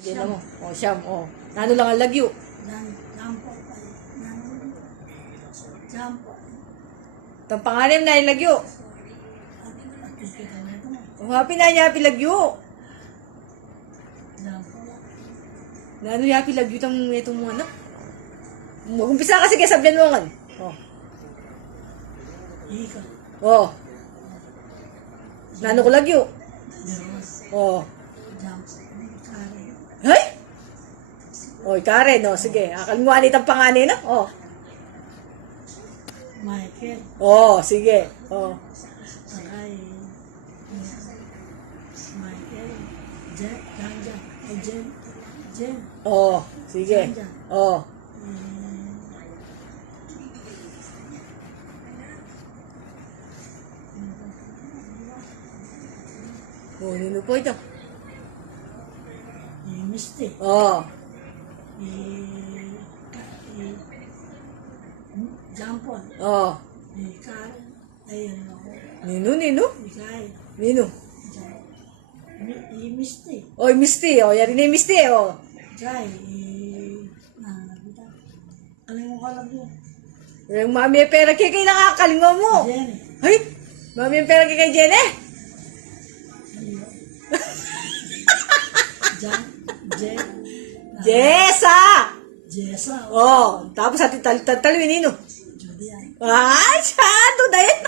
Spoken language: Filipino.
Sige na mo. O, siyam. O. Nano lang ang lagyo. Jampo. Jampo. Itong pangalim na yung lagyo. O, happy na niya, happy lagyo. Jampo. Nano yung happy lagyo itong mga anak. Mag-umpisa kasi kaya sabihan mo kan. O. Ika. O. Nano ko lagyo. Deros. O. Jampo. Kare. Hay! Oy, Karen, o, sige. Akalinguan itong panganin, no? O. Michael. O, sige. O. Aray. Michael. Janja. Jen. O, sige. O. O, nino po ito? Misty. O. Jampon. O. Karen. Ayun ako. Nino? Ikay. Nino? Misty. Oy, Misty. O, yari na yung Misty, o. Jai. Alam mo ka lang yun. Yung mami yung pera kay nakakalingaw mo. Jenny. Ay! Mami yung pera kay Jenny. Jen. Jessa! Jessa. Oh, tapos atin talawin nino. Julian. Ay, siya! Doon na yan.